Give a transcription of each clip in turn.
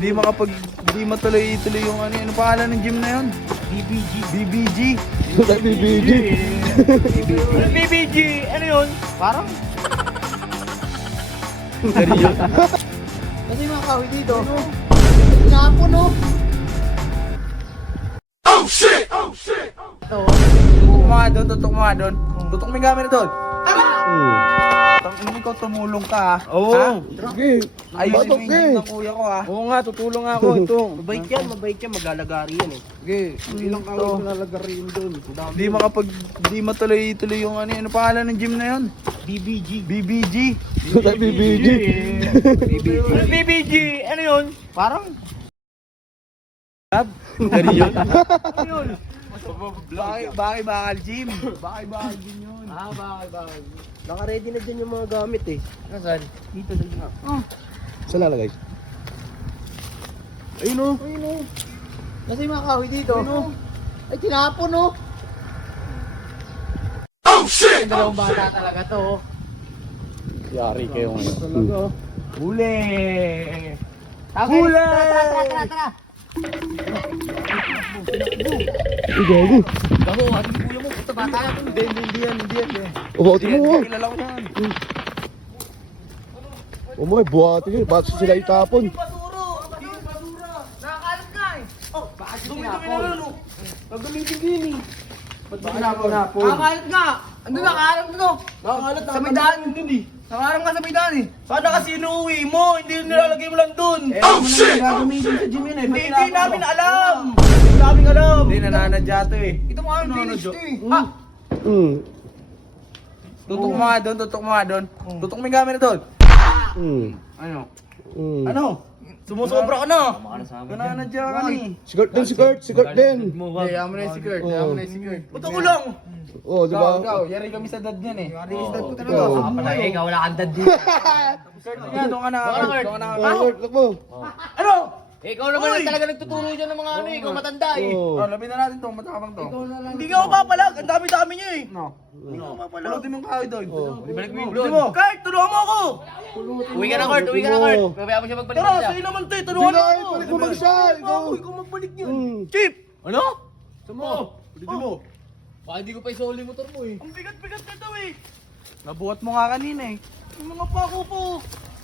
Hindi matuloy-tuloy yung ano pangalan ng gym na yun? BBG. BBG. BBG, ano yun? Parang Seryo? kasi mga kahoy dito. Pinapon, no? Oh shit! Ito. Tutok mo nga doon. Tutok mo yung gamit na doon. Tangin ikaw tumulong ka ha. Oo. Ha? Sige. Ayusin mo Batok yung eh. gym ng kuya ko ha. Oo nga, tutulong nga ako ito. Mabait yan, maglalagari yan eh. Sige, ilang kawit na lalagarin doon. Hindi matuloy-tuloy yung ano pangalan ng gym na yun? BBG. BBG. BBG. BBG, ano yun? Parang Seryo? ano yun? Bakit bakal gym? Bakit bakal gym yun? Bakal. Naka-ready na dyan yung mga gamit eh. Nasaan? Dito sa gina. Saan lalagay? Ayun o. Kasi yung mga kahoy dito. Ay, tinapon, no? Oh shit! Ang dalawang bata talaga to. Yari kayo ngayon. Talaga. Huli! Huli! Tara. Gago. Bago, ating kuya mo, puto bata na to. Hindi yan. Ubuhatin mo. Kilala ko yan. O mga buhatin yun. Bakit sila itapon? Basuro! Nakakalat ka eh! Oh, bakit Dumi-dumi na lang, no? Nagdumiting din eh. Ba't ba kinapon? nakakalat nga! Ano nakakalat mo no? Nakakalat Sa may daan dun eh. Nakaharap ka sa may daan eh! Sana kasi inuwi mo, hindi nilalagay mo lang dun. Oh shit! Gagamitin sa gym yun eh! Hindi namin alam. Hindi namin alam. Hindi nananadya to eh. Ito mga ang village to eh! Ha? Hmm. Tutok mo nga doon. Tutok mo yung gamit na doon. Hmm. Ano? Hmm. Ano? Sumusobra ka na. Nananadya ka na eh. Sigaret din. Hindi, yaman na yung secret. Oo. Ba't ako lang? Oo, di ba? Ikaw, yari kami sa dad yan eh. Yari yung dad ko talaga. Oo. Saka pala eh, ikaw wala kang dad dito. Kurt, nga, doon ka na. Kurt. Doon ka na. Oo, lakbo. Ano? Ikaw naman ang talaga nagtuturo dyan ng mga ano eh, ikaw matanda eh. Oo. Oh, labi na natin to, matapang to. Hindi ka ako papalag, ang dami-dami niya eh. No. Hindi ko mapapalag. Pulutin mo yung kahoy doon. Balik mo yung Pulutin mo. Kurt, tulungan mo ako. Uwi ka na Kurt, uwi ka na Kurt. Pabayaan mo siya magbalik Tara, siya. sa'yo naman to, Sige tulungan mo na, ako. balik mo mag siya. Ikaw. Ikaw magbalik niyan. Hmm. Chip! Ano? Sumo. Pulutin mo. Baka hindi ko pa isoli motor mo eh. Ang bigat-bigat na daw eh. Nabuhat mo nga kanina eh. Yung mga pako po.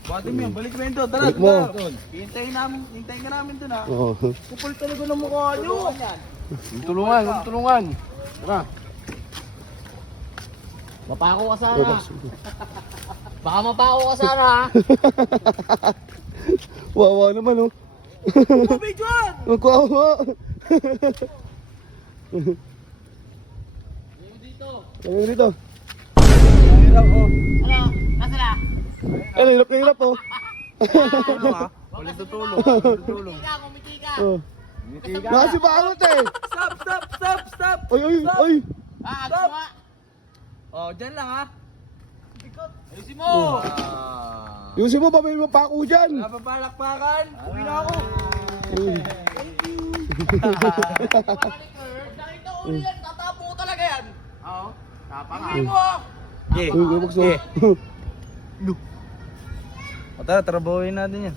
Buhatin mo yan, balik mo yun doon. Tara, Balik mo. tara. Hintayin ka namin doon ha. Oo. Kupal talaga ng mukha nyo. Tulungan. Tara. Mapako ka sana. Baka mapako ka sana ha. Wawa naman oh. Bidyan! Magkawa. Dito. Ano dito? Hirap oh. Ano? Nasa na? Ano, hirap oh. Ano ha? Walang tutulong. Tutulong. Kumiti ka. Oh. Nasi bakit eh. Stop! Ay. Ah, agos mo nga. Oh, dyan lang ha. Ayusin mo. Yusin mo, babay mo pa ako dyan. Napapalakpakan. Uwi na ako. Nakita ko yan, tatapo ko talaga yan. Oo. Tapang Uwi mo ah. Uy, bubukso. Tara, trabahuin natin yan.